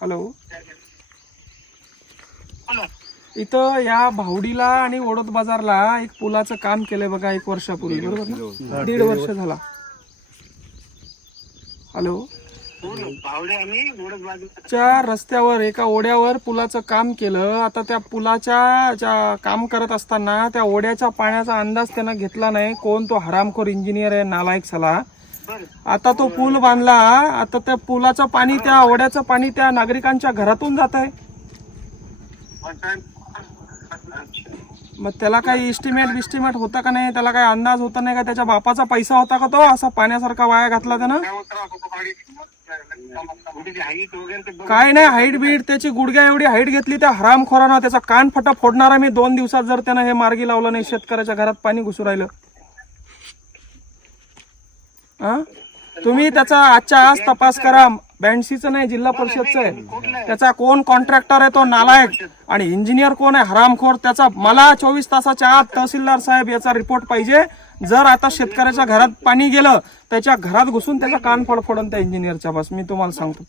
Hello, इथं या भावडीला आणि ओढत बाजारला एक पुलाचं काम केलंय बघा 1 वर्षापूर्वी, बरोबर ना? 1.5 वर्ष झाला. हॅलो, च्या रस्त्यावर एका ओढ्यावर पुलाचं काम केलं. आता त्या पुलाच्या काम करत असताना त्या ओढ्याच्या पाण्याचा अंदाज त्यांना घेतला नाही. कोण तो हरामखोर इंजिनियर आहे, नालायक साला. आता तो पूल बांधला. आता त्या पुलाचं पाणी, त्या ओढ्याचं पाणी त्या नागरिकांच्या घरातून जात आहे. मग त्याला काही इस्टिमेट होता का नाही? त्याला काही अंदाज होता नाही का? त्याच्या बापाचा पैसा होता का तो असा पाण्यासारखा वाया घातला त्यानं? काय नाही हाईट बीट, त्याची गुडघ्या एवढी हाईट घेतली त्या हरामखोरानं. त्याचा कान फटा फोडणारा मी 2 दिवसात जर त्यानं हे मार्गी लावलं नाही. शेतकऱ्याच्या घरात पाणी घुसू राहिलं. तुम्ही त्याचा आजच्या आज तपास करा. 82चं नाही, जिल्हा परिषदचं आहे. त्याचा कोण कॉन्ट्रॅक्टर आहे तो नालायक, आणि इंजिनियर कोण आहे हरामखोर. त्याचा मला 24 तासाच्या आत तहसीलदार साहेब याचा रिपोर्ट पाहिजे. जर आता शेतकऱ्याच्या घरात पाणी गेलं, त्याच्या घरात घुसून त्याचा कान फडफडून त्या इंजिनियरच्या, बस मी तुम्हाला सांगतो.